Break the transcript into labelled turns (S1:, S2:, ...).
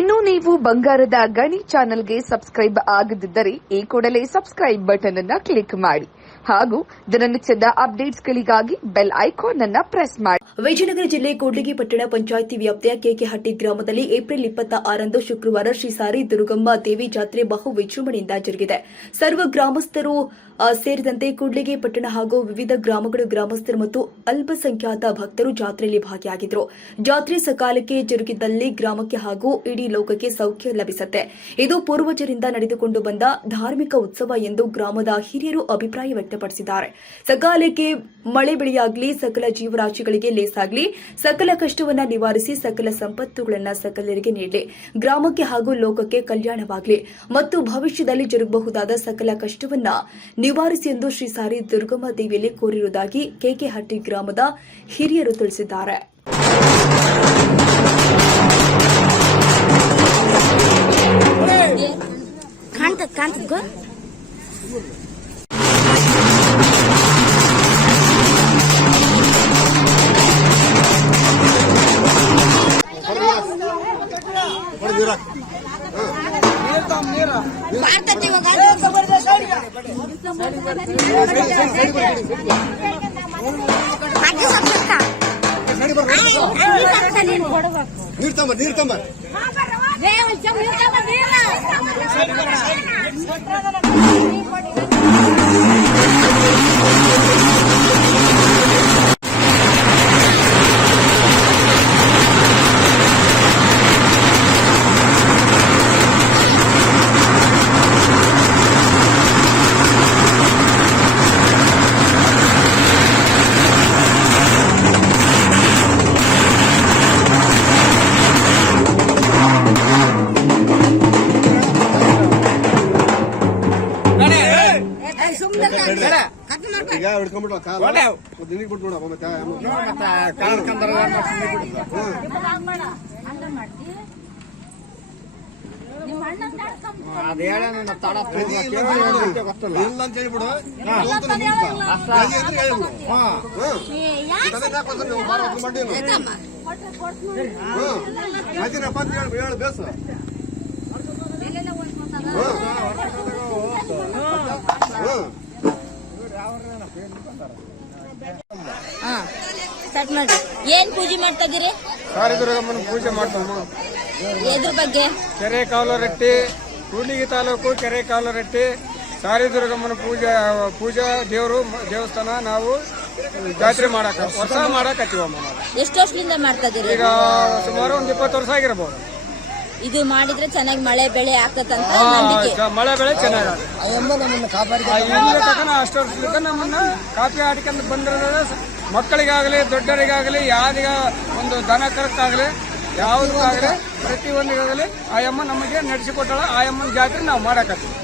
S1: ಇನ್ನು ನೀವು ಬಂಗಾರದ ಗಣಿ ಚಾನೆಲ್ಗೆ ಸಬ್ಸ್ಕ್ರೈಬ್ ಆಗದಿದ್ದರೆ ಈ ಕೂಡಲೇ ಸಬ್ಸ್ಕ್ರೈಬ್ ಬಟನ್ ಅನ್ನ ಕ್ಲಿಕ್ ಮಾಡಿ ಹಾಗೂ ದಿನನಿತ್ಯದ ಅಪ್ಡೇಟ್ಸ್ಗಳಿಗಾಗಿ ಬೆಲ್ ಐಕಾನ್ ಅನ್ನ ಪ್ರೆಸ್ ಮಾಡಿ.
S2: ವಿಜಯನಗರ ಜಿಲ್ಲೆ ಕೂಡ್ಲಿಗಿ ಪಟ್ಟಣ ಪಂಚಾಯಿತಿ ವ್ಯಾಪ್ತಿಯ ಕೆಕೆಹಟ್ಟಿ ಗ್ರಾಮದಲ್ಲಿ ಏಪ್ರಿಲ್ ಇಪ್ಪತ್ತ ಆರಂದು ಶುಕ್ರವಾರ ಶ್ರೀ ಸಾರಿ ದುರ್ಗಮ್ಮ ದೇವಿ ಜಾತ್ರೆ ಬಹು ವಿಜೃಂಭಣೆಯಿಂದ ಜರುಗಿದೆ. ಸರ್ವ ಗ್ರಾಮಸ್ಥರು ಸೇರಿದಂತೆ ಕೂಡ್ಲಿಗಿ ಪಟ್ಟಣ ಹಾಗೂ ವಿವಿಧ ಗ್ರಾಮಗಳ ಗ್ರಾಮಸ್ಥರು ಮತ್ತು ಅಲ್ಪಸಂಖ್ಯಾತ ಭಕ್ತರು ಜಾತ್ರೆಯಲ್ಲಿ ಭಾಗಿಯಾಗಿದ್ದರು. ಜಾತ್ರೆ ಸಕಾಲಕ್ಕೆ ಜರುಗಿದ್ದಲ್ಲಿ ಗ್ರಾಮಕ್ಕೆ ಹಾಗೂ ಇಡೀ ಲೋಕಕ್ಕೆ ಸೌಖ್ಯ ಲಭಿಸುತ್ತೆ. ಇದು ಪೂರ್ವಜರಿಂದ ನಡೆದುಕೊಂಡು ಬಂದ ಧಾರ್ಮಿಕ ಉತ್ಸವ ಎಂದು ಗ್ರಾಮದ ಹಿರಿಯರು ಅಭಿಪ್ರಾಯ ವ್ಯಕ್ತಪಡಿಸಿದ್ದಾರೆ. ಸಕಾಲಕ್ಕೆ ಮಳೆ ಬೆಳೆಯಾಗಲಿ, ಸಕಲ ಜೀವರಾಶಿಗಳಿಗೆ ಲೇಸಾಗಲಿ, ಸಕಲ ಕಷ್ಟವನ್ನ ನಿವಾರಿಸಿ ಸಕಲ ಸಂಪತ್ತುಗಳನ್ನ ಸಕಲರಿಗೆ ನೀಡಲಿ. ಗ್ರಾಮಕ್ಕೆ ಹಾಗೂ ಲೋಕಕ್ಕೆ ಕಲ್ಯಾಣವಾಗಲಿ. ಮತ್ತು ಭವಿಷ್ಯದಲ್ಲಿ ಜರುಗಬಹುದಾದ ಸಕಲ ಕಷ್ಟವನ್ನ ನಿವಾರಿಸಿ ಎಂದು ಶ್ರೀ ಸಾರಿ ದುರ್ಗಮ್ಮ ದೇವಿಯಲ್ಲಿ ಕೋರಿರುವುದಾಗಿ ಕೆಕೆಹಟ್ಟಿ ಗ್ರಾಮದ ಹಿರಿಯರು ತಿಳಿಸಿದ್ದಾರೆ.
S3: ಕೊಡ್ಬೇಕು.
S4: ನೀರ್ ತಂಬ ನೀರ್ ತಂಬ. Thank you. ಹೋಗ್ತಾನೆ ಮುಂದ್ಕ. ಹಾಗೆ ಅಂದ್ರೆ ಹೇಳ್ಬಿಡು.
S3: ಏ, ಯಾಕ್
S4: ಇದನ್ನ ಯಾಕ್ ಬಂದ್ರೆ ನೀವು ಬಾರ ಹೊತ್ತು ಮಾಡಿಲ್ಲ?
S3: ಅಂತ
S4: ಹ್ಮ್. ಹಾಕಿರಪ್ಪ ಅಂತ ಹೇಳಿ ಹೇಳು. ಬೇಸ ಹ್ಮ್.
S3: ಹಾ, ಏನ್ ಪೂಜೆ ಮಾಡ್ತಾ ಇದೀರಿ?
S5: ಸಾರಿದುರ್ಗಮ್ಮನ ಪೂಜೆ ಮಾಡ್ತಾವ
S3: ಎದ್ರ ಬಗ್ಗೆ?
S5: ಕೆರೆ ಕಾಲರಟ್ಟಿ ಕೂಡ್ಲಿಗಿ ತಾಲೂಕು ಕೆರೆ ಕಾಲರಟ್ಟಿ ಸಾರಿದುರ್ಗಮ್ಮನ ಪೂಜೆ ಪೂಜಾ ದೇವರು ದೇವಸ್ಥಾನ ನಾವು ಜಾತ್ರೆ ಮಾಡಕ ಹೊಸ ಮಾಡಕತ್ತೀವಮ್ಮ ನಾವು.
S3: ಎಷ್ಟು ವರ್ಷದಿಂದ ಮಾಡ್ತಾ ಇದೀರಿ?
S5: ಈಗ ಸುಮಾರು ಒಂದ್ ಇಪ್ಪತ್ತು ವರ್ಷ ಆಗಿರ್ಬೋದು.
S3: ಇದು ಮಾಡಿದ್ರೆ ಚೆನ್ನಾಗಿ ಮಳೆ ಬೆಳೆ ಆಗ್ತದಂತ
S5: ಆ,
S3: ನಂಬಿಕೆ.
S5: ಮಳೆ ಬೆಳೆ ಚೆನ್ನಾಗಿ ಇಲ್ಲಿ ತನಕ ಅಷ್ಟು ವರ್ಷದ ನಮ್ಮನ್ನ ಕಾಪಿ ಆಡ್ಕೊಂಡು ಬಂದಿರೋದ್ರೆ ಮಕ್ಕಳಿಗಾಗಲಿ ದೊಡ್ಡರಿಗಾಗಲಿ ಯಾರಿಗ ಒಂದು ದನ ಕರಕ್ಕಾಗಲಿ ಯಾವುದಕ್ಕಾಗಲಿ ಪ್ರತಿಯೊಂದಿಗಾಗಲಿ ಆಯಮ್ಮ ನಮಗೆ ನಡೆಸಿಕೊಟ್ಟಾಳ. ಆಯಮ್ಮನ ಜಾತ್ರೆ ನಾವು ಮಾಡಕತ್ತೀವಿ.